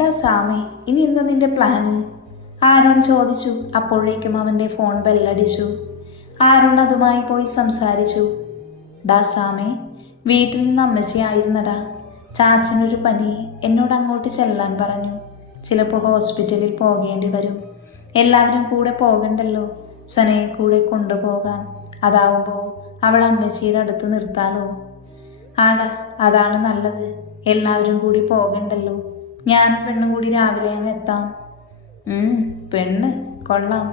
ഡാ സാമി ഇനി എന്താ നിന്റെ പ്ലാന് ആരോൺ ചോദിച്ചു. അപ്പോഴേക്കും അവന്റെ ഫോൺ ബെല്ലടിച്ചു ആരോൺ അതുമായി പോയി സംസാരിച്ചു. ഡാ സാമി വീട്ടിൽ നിന്ന് അമ്മച്ചിയായിരുന്നടാ ചാച്ചനൊരു പനി എന്നോട് അങ്ങോട്ട് ചെല്ലാൻ പറഞ്ഞു. ചിലപ്പോൾ ഹോസ്പിറ്റലിൽ പോകേണ്ടി വരും. എല്ലാവരും കൂടെ പോകണ്ടല്ലോ. സനയെ കൂടെ കൊണ്ടുപോകാം. അതാവുമ്പോൾ അവൾ അമ്മച്ചിയുടെ അടുത്ത് നിർത്താലോ. ആടാ അതാണ് നല്ലത്. എല്ലാവരും കൂടി പോകണ്ടല്ലോ. ഞാനും പെണ്ണും കൂടി രാവിലെ അങ്ങ് എത്താം. പെണ്ണ് കൊള്ളാം.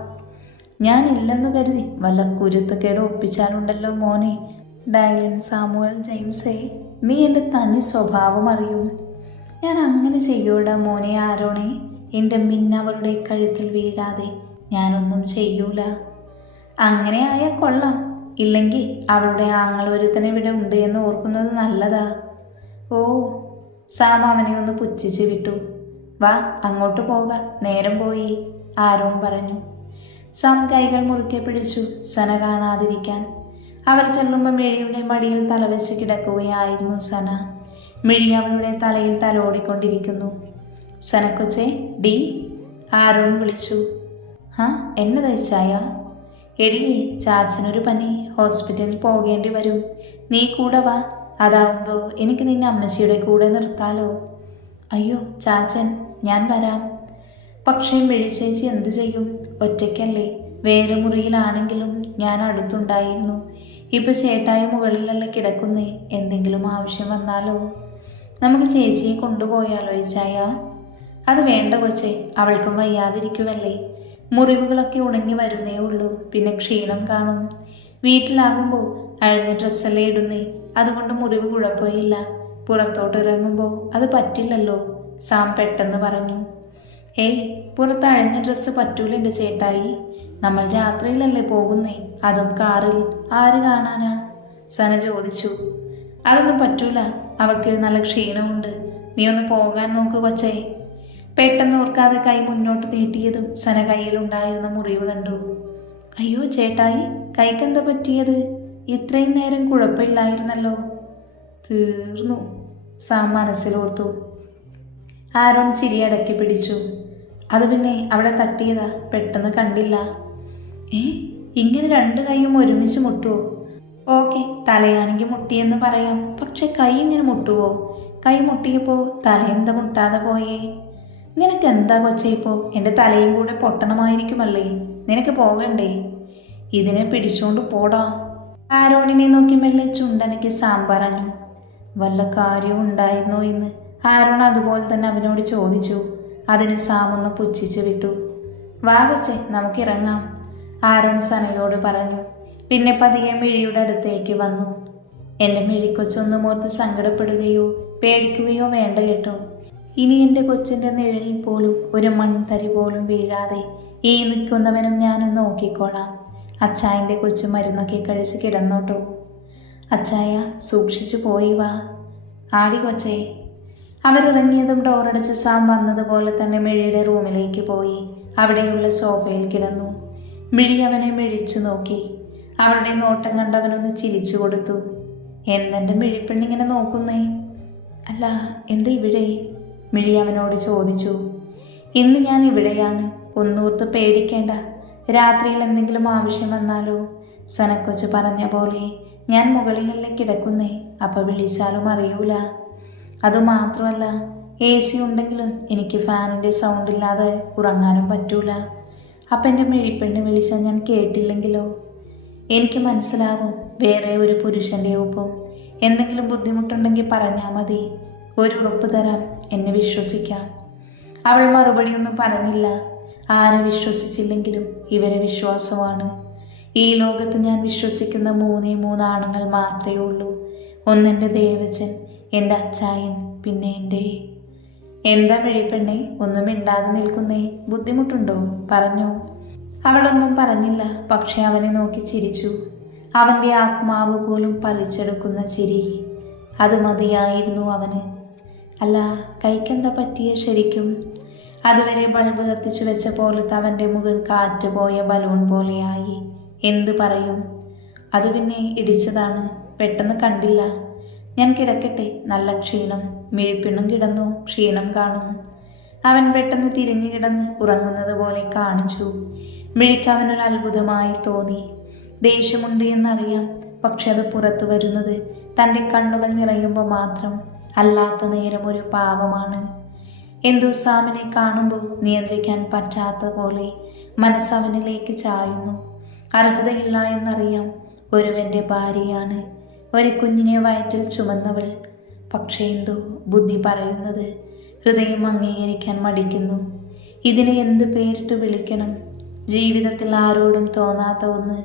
ഞാൻ ഇല്ലെന്ന് കരുതി വല്ല കുരുത്തക്കേട് ഒപ്പിച്ചാലുണ്ടല്ലോ മോനെ. ഡയലൻ സാമുവൽ ജെയിംസേ നീ എന്റെ തനി സ്വഭാവം അറിയും. ഞാൻ അങ്ങനെ ചെയ്യൂടാ മോനെ ആരോണേ. എന്റെ മിന്നവളുടെ കഴുത്തിൽ വീഴാതെ ഞാനൊന്നും ചെയ്യൂല. അങ്ങനെ ആയാൽ കൊള്ളാം. ഇല്ലെങ്കിൽ അവളുടെ ആങ്ങൾ ഒരുത്തനെ ഇവിടെ ഉണ്ട് എന്ന് ഓർക്കുന്നത് നല്ലതാ. ഓ സാം അവനെ ഒന്ന് പുച്ഛിച്ച് വിട്ടു. വാ അങ്ങോട്ട് പോക നേരം പോയി ആരോൺ പറഞ്ഞു. സാം കൈകൾ മുറുക്കെ പിടിച്ചു സന കാണാതിരിക്കാൻ. അവർ ചെല്ലുമ്പോൾ മിഴിയുടെ മടിയിൽ തലവെച്ച് കിടക്കുകയായിരുന്നു സന. മിഴി അവളുടെ തലയിൽ തലോടിക്കൊണ്ടിരിക്കുന്നു. സനക്കൊച്ചെ ഡി ആരോൺ വിളിച്ചു. ഹാ എന്നെ തയ്ച്ചായ എടി ചാച്ചനൊരു പനി. ഹോസ്പിറ്റലിൽ പോകേണ്ടി വരും. നീ കൂടെ വാ. അതാവുമ്പോൾ എനിക്ക് നിന്നെ അമ്മച്ചിയുടെ കൂടെ നിർത്താലോ? അയ്യോ ചാച്ചൻ ഞാൻ വരാം. പക്ഷേ മിഴിച്ചേച്ചി എന്തു ചെയ്യും? ഒറ്റയ്ക്കല്ലേ? വേറെ മുറിയിലാണെങ്കിലും ഞാൻ അടുത്തുണ്ടായിരുന്നു. ഇപ്പോൾ ചേട്ടായി മുകളിലല്ല കിടക്കുന്നേ? എന്തെങ്കിലും ആവശ്യം വന്നാലോ? നമുക്ക് ചേച്ചിയെ കൊണ്ടുപോയാലോ ചായ? അത് വേണ്ട കൊച്ചേ അവൾക്കും വയ്യാതിരിക്കുമല്ലേ? മുറിവുകളൊക്കെ ഉണങ്ങി വരുന്നേ ഉള്ളൂ പിന്നെ ക്ഷീണം കാണും. വീട്ടിലാകുമ്പോൾ അഴിഞ്ഞ ഡ്രസ്സല്ലേ ഇടുന്നേ? അതുകൊണ്ട് മുറിവ് കുഴപ്പമില്ല. പുറത്തോട്ട് ഇറങ്ങുമ്പോൾ അത് പറ്റില്ലല്ലോ സാം പെട്ടെന്ന് പറഞ്ഞു. ഏയ് പുറത്ത് അഴിഞ്ഞ ഡ്രസ്സ് പറ്റൂല എന്റെ ചേട്ടായി. നമ്മൾ രാത്രിയിലല്ലേ പോകുന്നേ? അതും കാറിൽ. ആര് കാണാനാ? സന ചോദിച്ചു. അതൊന്നും പറ്റൂല. അവൾക്ക് നല്ല ക്ഷീണമുണ്ട്. നീ ഒന്ന് പോകാൻ നോക്ക് കൊച്ചേ. പെട്ടെന്ന് ഓർക്കാതെ കൈ മുന്നോട്ട് നീട്ടിയതും സന കയ്യിലുണ്ടായിരുന്ന മുറിവ് കണ്ടു. അയ്യോ ചേട്ടായി കൈക്കെന്താ പറ്റിയത്? ഇത്രയും നേരം കുഴപ്പമില്ലായിരുന്നല്ലോ. തീർന്നു. സാം മനസ്സിലോർത്തു ആരോൺ ചിരി അടക്കി പിടിച്ചു. അത് പിന്നെ അവിടെ തട്ടിയതാ. പെട്ടെന്ന് കണ്ടില്ല. ഏ ഇങ്ങനെ രണ്ട് കൈയും ഒരുമിച്ച് മുട്ടുവോ? ഓക്കെ തലയാണെങ്കിൽ മുട്ടിയെന്ന് പറയാം. പക്ഷെ കൈ ഇങ്ങനെ മുട്ടുവോ? കൈ മുട്ടിയപ്പോ തലയെന്താ മുട്ടാതെ പോയേ? നിനക്ക് എന്താ കൊച്ചേ ഇപ്പോ? എന്റെ തലയും കൂടെ പൊട്ടണമായിരിക്കുമല്ലേ? നിനക്ക് പോകണ്ടേ? ഇതിനെ പിടിച്ചുകൊണ്ട് പോടാ. ആരോണിനെ നോക്കി മെല്ലെ ചുണ്ടനയ്ക്ക് സാമ്പാറഞ്ഞു വല്ല കാര്യവും ഉണ്ടായിരുന്നോ എന്ന് ആരോൺ അതുപോലെ തന്നെ അവനോട് ചോദിച്ചു. അതിന് സാമൊന്ന് പുച്ഛിച്ചു വിട്ടു. വാ കൊച്ചെ നമുക്കിറങ്ങാം ആരോൺ സനയോട് പറഞ്ഞു. പിന്നെ പതിയെ മിഴിയുടെ അടുത്തേക്ക് വന്നു. എന്റെ മിഴിക്കൊച്ചൊന്നും ഓർത്ത് സങ്കടപ്പെടുകയോ പേടിക്കുകയോ വേണ്ട കേട്ടോ. ഇനി എന്റെ കൊച്ചിന്റെ നിഴലിൽ പോലും ഒരു മൺതരി പോലും വീഴാതെ ഈ നിൽക്കുന്നവനും ഞാനും നോക്കിക്കോളാം. അച്ചായന്റെ കൊച്ചു മരുന്നൊക്കെ കഴിച്ച് കിടന്നോട്ടോ. അച്ചായ സൂക്ഷിച്ചു പോയി വാ. ആടി കൊച്ചേ. അവരിറങ്ങിയതും ഡോറടച്ച് സാം വന്നതുപോലെ തന്നെ മിഴിയുടെ റൂമിലേക്ക് പോയി. അവിടെയുള്ള സോഫയിൽ കിടന്നു. മിഴി അവനെ മിഴിച്ചു നോക്കി. അവരുടെ നോട്ടം കണ്ടവനൊന്ന് ചിരിച്ചു കൊടുത്തു. എന്തെന്റെ മിഴിപ്പെണ്ണിങ്ങനെ നോക്കുന്നേ? അല്ല എന്താ ഇവിടെ? മിഴി അവനോട് ചോദിച്ചു. ഇന്ന് ഞാൻ ഇവിടെയാണ്. ഒന്നൂർത്ത് പേടിക്കേണ്ട. രാത്രിയിൽ എന്തെങ്കിലും ആവശ്യം വന്നാലോ? സനക്കൊച്ച് പറഞ്ഞ പോലെ ഞാൻ മുകളിലല്ലേ കിടക്കുന്നേ അപ്പോൾ വിളിച്ചാലും അറിയൂല. അതുമാത്രമല്ല എ സി ഉണ്ടെങ്കിലും എനിക്ക് ഫാനിന്റെ സൗണ്ട് ഇല്ലാതെ ഉറങ്ങാനും പറ്റൂല. അപ്പം എന്റെ മിഴിപ്പെണ്ണ് വിളിച്ചാൽ ഞാൻ കേട്ടില്ലെങ്കിലോ? എനിക്ക് മനസ്സിലാവും വേറെ ഒരു പുരുഷന്റെ ഒപ്പം എന്തെങ്കിലും ബുദ്ധിമുട്ടുണ്ടെങ്കിൽ പറഞ്ഞാൽ മതി. ഒരു ഉറപ്പ് തരാം എന്നെ വിശ്വസിക്കാം. അവൾ മറുപടിയൊന്നും പറഞ്ഞില്ല. ആരെ വിശ്വസിച്ചില്ലെങ്കിലും ഇവരെ വിശ്വാസമാണ്. ഈ ലോകത്ത് ഞാൻ വിശ്വസിക്കുന്ന മൂന്നേ മൂന്ന് ആണുങ്ങൾ മാത്രമേ ഉള്ളൂ. ഒന്നെന്റെ ദേവച്ചൻ എന്റെ അച്ചായൻ പിന്നെ എന്റെ എന്താ വഴിപ്പെണ്ണെ ഒന്നും ഇണ്ടാതെ നിൽക്കുന്നേ ബുദ്ധിമുട്ടുണ്ടോ? പറഞ്ഞു. അവളൊന്നും പറഞ്ഞില്ല പക്ഷെ അവനെ നോക്കി ചിരിച്ചു. അവന്റെ ആത്മാവ് പോലും പറിച്ചെടുക്കുന്ന ചിരി. അത് മതിയായിരുന്നു അവന്. അല്ല കൈക്കെന്താ പറ്റിയ ശരിക്കും? അതുവരെ ബൾബ് കത്തിച്ചു വെച്ച പോലത്തെ അവന്റെ മുഖം കാറ്റുപോയ ബലൂൺ പോലെയായി. എന്ത് പറയും? അത് പിന്നെ ഇടിച്ചതാണ്. പെട്ടെന്ന് കണ്ടില്ല. ഞാൻ കിടക്കട്ടെ. നല്ല ക്ഷീണം. മിഴിപ്പിണ്ണും കിടന്നു. ക്ഷീണം കാണും. അവൻ പെട്ടെന്ന് തിരിഞ്ഞു കിടന്ന് ഉറങ്ങുന്നത് പോലെ കാണിച്ചു. മിഴിക്ക് അവനൊരു അത്ഭുതമായി തോന്നി. ദേഷ്യമുണ്ട് എന്നറിയാം. പക്ഷെ അത് പുറത്തു വരുന്നത് തന്റെ കണ്ണുകൾ നിറയുമ്പോൾ മാത്രം. അല്ലാത്ത നേരം ഒരു പാവമാണ്. എന്തോ സാമിനെ കാണുമ്പോൾ നിയന്ത്രിക്കാൻ പറ്റാത്ത പോലെ മനസ്സവനിലേക്ക് ചായുന്നു. അർഹതയില്ല എന്നറിയാം. ഒരുവന്റെ ഭാര്യയാണ്. ഒരു കുഞ്ഞിനെ വയറ്റിൽ ചുമന്നവൾ. പക്ഷേ എന്തോ ബുദ്ധി പറയുന്നത് ഹൃദയം അംഗീകരിക്കാൻ മടിക്കുന്നു. ഇതിനെ എന്ത് പേരിട്ട് വിളിക്കണം? ജീവിതത്തിൽ ആരോടും തോന്നാത്ത ഒന്ന്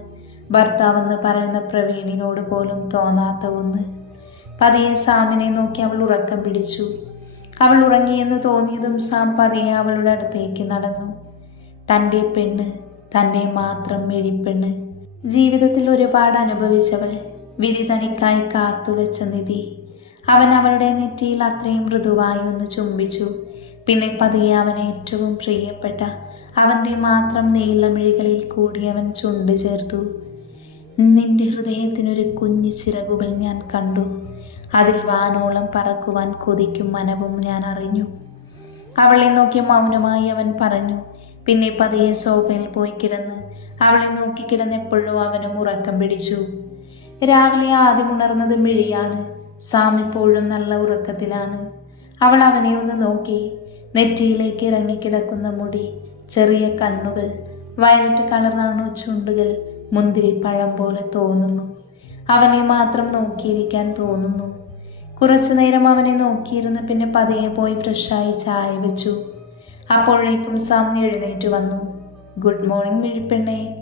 ഭർത്താവെന്ന് പറയുന്ന പ്രവീണിനോട് പോലും തോന്നാത്ത ഒന്ന്. പതിയെ സാമിനെ നോക്കി അവൾ ഉറക്കം പിടിച്ചു. അവൾ ഉറങ്ങിയെന്ന് തോന്നിയതും സാം പതിയെ അവളുടെ അടുത്തേക്ക് നടന്നു. തന്റെ പെണ്ണ് തന്റെ മാത്രം മെഴിപ്പെണ്ണ്. ജീവിതത്തിൽ ഒരുപാട് അനുഭവിച്ചവൾ വിധി തനിക്കായി കാത്തുവെച്ച നിധി. അവൻ അവളുടെ നെറ്റിയിൽ അത്രയും മൃദുവായി ഒന്ന് ചുംബിച്ചു. പിന്നെ പതിയെ അവൻ ഏറ്റവും പ്രിയപ്പെട്ട അവന്റെ മാത്രം നീലമിഴികളിൽ കൂടി അവൻ ചുണ്ട് ചേർത്തു. നിന്റെ ഹൃദയത്തിനൊരു കുഞ്ഞു ചിറകുകൾ ഞാൻ കണ്ടു. അതിൽ വാനോളം പറക്കുവാൻ കൊതിക്കും മനവും ഞാൻ അറിഞ്ഞു. അവളെ നോക്കി മൗനമായി അവൻ പറഞ്ഞു പിന്നെ പതിയെ സോഫയിൽ പോയി കിടന്ന് അവളെ നോക്കി കിടന്നെപ്പോഴോ അവനും ഉറക്കം പിടിച്ചു. രാവിലെ ആദ്യം ഉണർന്നത് മിഴിയാണ് സാം ഇപ്പോഴും നല്ല ഉറക്കത്തിലാണ്. അവൾ അവനെ ഒന്ന് നോക്കി നെറ്റിയിലേക്ക് ഇറങ്ങിക്കിടക്കുന്ന മുടി ചെറിയ കണ്ണുകൾ വയലറ്റ് കളറാണോ ചുണ്ടുകൾ മുന്തിരിപ്പഴം പോലെ തോന്നുന്നു. അവനെ മാത്രം നോക്കിയിരിക്കാൻ തോന്നുന്നു. കുറച്ചു നേരം അവനെ നോക്കിയിരുന്ന് പിന്നെ പതിയെ പോയി ഫ്രഷായി ചായ വെച്ചു. അപ്പോഴേക്കും സാം എഴുന്നേറ്റ് വന്നു. ഗുഡ് മോർണിംഗ് മിഴിപ്പെണ്ണേ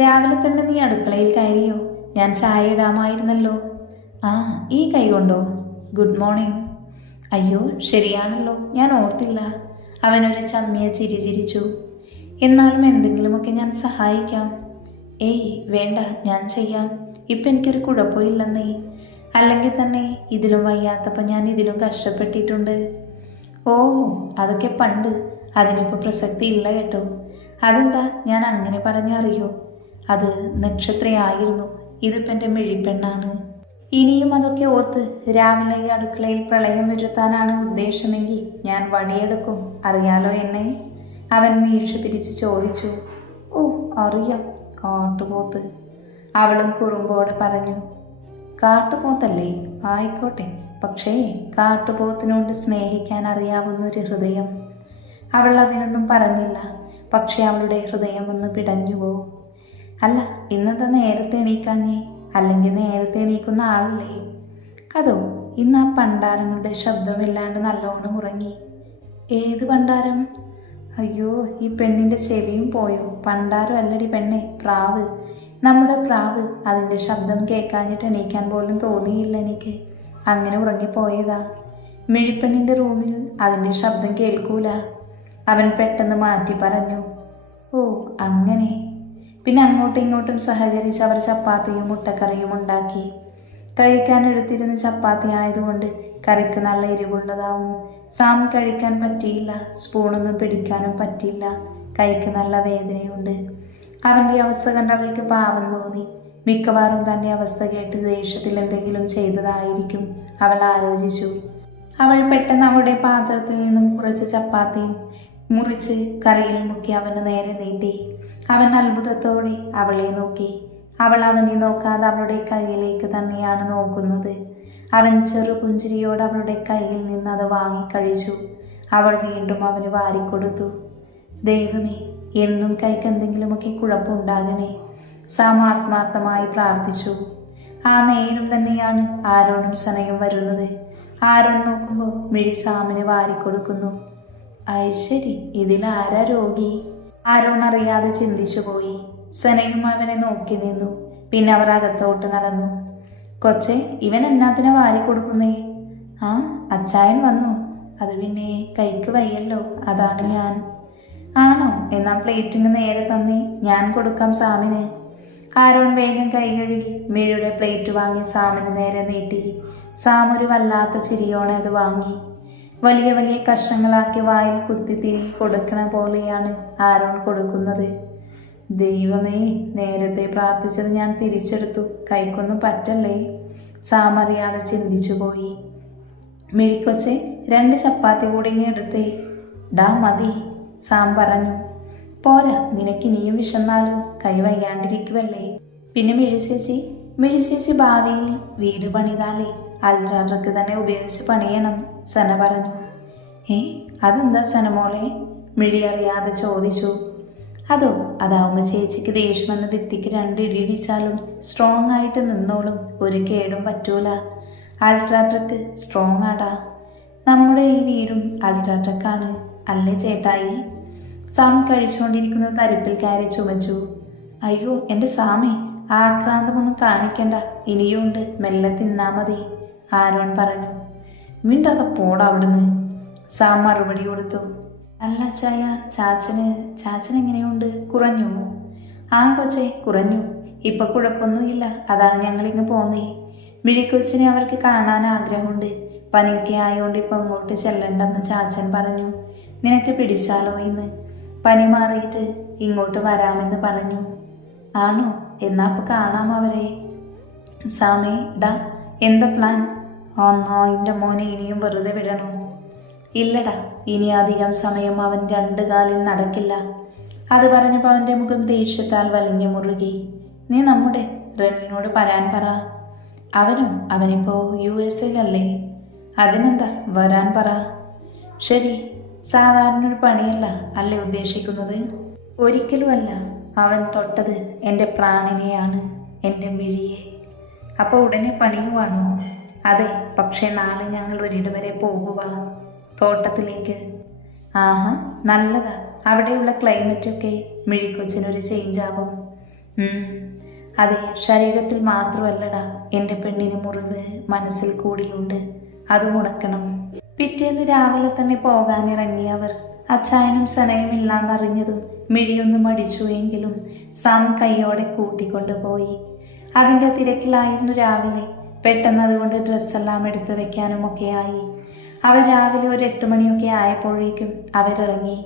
രാവിലെ തന്നെ നീ അടുക്കളയിൽ കയറിയോ? ഞാൻ ചായ ഇടാമായിരുന്നല്ലോ. ആ ഈ കൈ കൊണ്ടോ? Good morning. അയ്യോ ശരിയാണല്ലോ. ഞാൻ ഓർത്തില്ല. അവനൊരു ചമ്മിയ ചിരി ചിരിച്ചു എന്നാലും എന്തെങ്കിലുമൊക്കെ ഞാൻ സഹായിക്കാം. ഏയ് വേണ്ട ഞാൻ ചെയ്യാം. ഇപ്പം എനിക്കൊരു കുഴപ്പമില്ലെന്നേ. അല്ലെങ്കിൽ തന്നെ ഇതിലും വയ്യാത്തപ്പോൾ ഞാൻ ഇതിലും കഷ്ടപ്പെട്ടിട്ടുണ്ട്. ഓ അതൊക്കെ പണ്ട്. അതിനിപ്പോൾ പ്രസക്തി ഇല്ല കേട്ടോ. അതെന്താ ഞാൻ അങ്ങനെ പറഞ്ഞറിയോ? അത് നക്ഷത്രയായിരുന്നു. ഇതിപ്പോൾ എന്റെ മിഴിപ്പെണ്ണാണ്. ഇനിയും അതൊക്കെ ഓർത്ത് രാവിലെ ഈ അടുക്കളയിൽ പ്രളയം വരുത്താനാണ് ഉദ്ദേശമെങ്കിൽ ഞാൻ വടിയെടുക്കും. അറിയാലോ എന്നെ? അവൻ വീഴ്ച പിരിച്ച് ചോദിച്ചു. ഓ അറിയാം. കാട്ടുപോത്ത്. അവളും കുറുമ്പോടെ പറഞ്ഞു കാട്ടുപോത്തല്ലേ? ആയിക്കോട്ടെ. പക്ഷേ കാട്ടുപോത്തിനോട് സ്നേഹിക്കാൻ അറിയാവുന്ന ഒരു ഹൃദയം. അവൾ അതിനൊന്നും പറഞ്ഞില്ല. പക്ഷേ അവളുടെ ഹൃദയം ഒന്ന് പിടഞ്ഞുവോ? അല്ല ഇന്നത്തെ നേരത്തെ എണീക്കാഞ്ഞേ? അല്ലെങ്കിൽ നേരത്തെ എണീക്കുന്ന ആളല്ലേ? അതോ ഇന്ന് ആ പണ്ടാരങ്ങളുടെ ശബ്ദമില്ലാണ്ട് നല്ലോണം ഉറങ്ങി. ഏത് പണ്ടാരം? അയ്യോ ഈ പെണ്ണിന്റെ ചെവിയും പോയോ? പണ്ടാരോ അല്ലടി പെണ്ണേ പ്രാവ്. നമ്മുടെ പ്രാവ് അതിന്റെ ശബ്ദം കേൾക്കാഞ്ഞിട്ട് എണീക്കാൻ പോലും തോന്നിയില്ല എനിക്ക്. അങ്ങനെ ഉറങ്ങിപ്പോയതാ. മിഴിപ്പെണ്ണിന്റെ റൂമിൽ അതിന്റെ ശബ്ദം കേൾക്കൂല. അവൻ പെട്ടെന്ന് മാറ്റി പറഞ്ഞു ഓ അങ്ങനെ. പിന്നെ അങ്ങോട്ടും ഇങ്ങോട്ടും സഹകരിച്ച് അവർ ചപ്പാത്തിയും മുട്ടക്കറിയും ഉണ്ടാക്കി. കഴിക്കാൻ എടുത്തിരുന്ന ചപ്പാത്തി ആയതുകൊണ്ട് കറിക്ക് നല്ല എരിവുള്ളതാവും. സാം കഴിക്കാൻ പറ്റിയില്ല സ്പൂണൊന്നും പിടിക്കാനും പറ്റിയില്ല കൈക്ക് നല്ല വേദനയുണ്ട്. അവന്റെ അവസ്ഥ കണ്ട് അവൾക്ക് പാവം തോന്നി. മിക്കവാറും തന്റെ അവസ്ഥ കേട്ട് ദേഷ്യത്തിൽ എന്തെങ്കിലും ചെയ്തതായിരിക്കും അവൾ ആലോചിച്ചു. അവൾ പെട്ടെന്ന് അവളുടെ പാത്രത്തിൽ നിന്നും കുറച്ച് ചപ്പാത്തിയും മുറിച്ച് കറിയിൽ മുക്കി അവന് നേരെ നീട്ടി. അവൻ അത്ഭുതത്തോടെ അവളെ നോക്കി. അവൾ അവനെ നോക്കാതെ അവളുടെ കയ്യിലേക്ക് തന്നെയാണ് നോക്കുന്നത്. അവൻ ചെറു പുഞ്ചിരിയോട് അവളുടെ കയ്യിൽ നിന്ന് അത് വാങ്ങിക്കഴിച്ചു. അവൾ വീണ്ടും അവന് വാരിക്കൊടുത്തു. ദൈവമേ എന്നും കൈക്ക് എന്തെങ്കിലുമൊക്കെ കുഴപ്പമുണ്ടാകണേ സാം ആത്മാർത്ഥമായി പ്രാർത്ഥിച്ചു. ആ നേരം തന്നെയാണ് ആരോണും സനയും വരുന്നത്. ആരോൺ നോക്കുമ്പോൾ മിഴി സാമിന് വാരിക്കൊടുക്കുന്നു. ഐശ്വരി ഇതിൽ ആരാ രോഗി? ആരോൺ അറിയാതെ ചിന്തിച്ചു പോയി സനയും അവനെ നോക്കി നിന്നു. പിന്നെ അവർ അകത്തോട്ട് നടന്നു. കൊച്ചെ ഇവൻ എന്നാത്തിനെ വാരി കൊടുക്കുന്നേ? ആ അച്ചായൻ വന്നു. അത് പിന്നെ കൈക്ക് വയ്യല്ലോ അതാണ് ഞാൻ. ആണോ? എന്നാ പ്ലേറ്റിന് നേരെ തന്നി ഞാൻ കൊടുക്കാം സാമിന്. ആരോൺ വേഗം കൈ കഴുകി മിഴിയുടെ പ്ലേറ്റ് വാങ്ങി സാമിന് നേരെ നീട്ടി. സാം ഒരു വല്ലാത്ത ചിരിയോടെ അത് വാങ്ങി. വലിയ വലിയ കഷ്ണങ്ങളാക്കി വായിൽ കുത്തി തിരികെ കൊടുക്കണ പോലെയാണ് ആരോൺ കൊടുക്കുന്നത്. ദൈവമേ നേരത്തെ പ്രാർത്ഥിച്ചത് ഞാൻ തിരിച്ചെടുത്തു. കൈക്കൊന്നും പറ്റല്ലേ? സാമറിയാതെ ചിന്തിച്ചു പോയി. മിഴിക്കൊച്ചെ രണ്ട് ചപ്പാത്തി കൂടി ഇങ്ങ് എടുത്തേ. ഡാ മതി. സാം പറഞ്ഞു. പോരാ നിനക്കിനിയും വിശന്നാലോ? കൈ വയ്യാണ്ടിരിക്കുവല്ലേ? പിന്നെ മിഴിച്ചേച്ചി മിഴിച്ചേച്ചി ഭാവിയിൽ വീട് പണിതാലേ. അൽറാഡർക്ക് തന്നെ ഉപയോഗിച്ച് പണിയണം സന പറഞ്ഞു. ഏ അതെന്താ സനമോളെ മിഴി അറിയാതെ ചോദിച്ചു. അതോ അതാവുമ്പോൾ ചേച്ചിക്ക് ദേഷ്യം വന്ന ഭിത്തിക്ക് രണ്ട് ഇടിയിടിച്ചാലും സ്ട്രോങ് ആയിട്ട് നിന്നോളും. ഒരു കേടും പറ്റൂല. അൾട്രാട്രക്ക് സ്ട്രോങ് ആടാ. നമ്മുടെ ഈ വീടും അൾട്രാട്രക്കാണ് അല്ലേ ചേട്ടായി? സാം കഴിച്ചുകൊണ്ടിരിക്കുന്ന തരിപ്പിൽ കയറി ചുമച്ചു. അയ്യോ എന്റെ സാമേ ആക്രാന്തമൊന്നും കാണിക്കണ്ട. ഇനിയുണ്ട് മെല്ലെ തിന്നാ മതി. ആരോൺ പറഞ്ഞു. മിണ്ടൊക്കെ പോടാ അവിടുന്ന്. സാം മറുപടി കൊടുത്തു. അല്ല ചായ ചാച്ചന് ചാച്ചൻ എങ്ങനെയുണ്ട് കുറഞ്ഞു. ആ കൊച്ചെ കുറഞ്ഞു. ഇപ്പൊ കുഴപ്പമൊന്നുമില്ല. അതാണ് ഞങ്ങൾ ഇങ്ങ് പോന്നേ. മിഴിക്കൊച്ചിനെ അവർക്ക് കാണാൻ ആഗ്രഹമുണ്ട്. പനിയൊക്കെ ആയതുകൊണ്ട് ഇപ്പൊ അങ്ങോട്ട് ചെല്ലണ്ടെന്ന് ചാച്ചൻ പറഞ്ഞു. നിനക്ക് പിടിച്ചാലോ ഇന്ന്? പനി മാറിയിട്ട് ഇങ്ങോട്ട് വരാമെന്ന് പറഞ്ഞു. ആണോ? എന്നാ ഇപ്പൊ കാണാം അവരെ. സാമി ഡാ എന്താ പ്ലാൻ? ഒന്നോ എന്റെ മോനെ ഇനിയും വെറുതെ വിടണോ? ഇല്ലടാ ഇനി അധികം സമയം അവൻ രണ്ട് കാലിൽ നടക്കില്ല. അത് പറഞ്ഞപ്പോൾ അവന്റെ മുഖം ദേഷ്യത്താൽ വലിഞ്ഞു മുറുകി. നീ നമ്മുടെ റെനിനോട് പറയാൻ പറ. അവനും അവനിപ്പോ യു എസ് എയിലല്ലേ. അതിനെന്താ വരാൻ പറ. ശരി സാധാരണ ഒരു പണിയല്ല അല്ലേ ഉദ്ദേശിക്കുന്നത്? ഒരിക്കലും അല്ല അവൻ തൊട്ടത് എന്റെ പ്രാണിനെയാണ് എന്റെ മിഴിയെ. അപ്പോൾ ഉടനെ പണിയുവാണോ? അതെ പക്ഷേ നാളെ ഞങ്ങൾ ഒരിടം വരെ പോകുക തോട്ടത്തിലേക്ക്. ആഹാ നല്ലതാ. അവിടെയുള്ള ക്ലൈമറ്റൊക്കെ മിഴിക്കൊച്ചിനൊരു ചേഞ്ച് ആവും ഉം, അതെ ശരീരത്തിൽ മാത്രമല്ലടാ എന്റെ പെണ്ണിന് മുറിവ് മനസ്സിൽ കൂടിയുണ്ട്. അത് മുടക്കണം പിറ്റേന്ന് രാവിലെ തന്നെ പോകാനിറങ്ങിയവർ അച്ചായനും സനയും ഇല്ലാന്നറിഞ്ഞതും മിഴിയൊന്നും അടിച്ചു എങ്കിലും സാം കൈയോടെ കൂട്ടിക്കൊണ്ടുപോയി. അതിന്റെ തിരക്കിലായിരുന്നു രാവിലെ. പെട്ടെന്ന് അതുകൊണ്ട് ഡ്രസ്സെല്ലാം എടുത്തു വെക്കാനും ഒക്കെയായി അവർ രാവിലെ ഒരു എട്ട് മണിയൊക്കെ ആയപ്പോഴേക്കും അവരിറങ്ങി.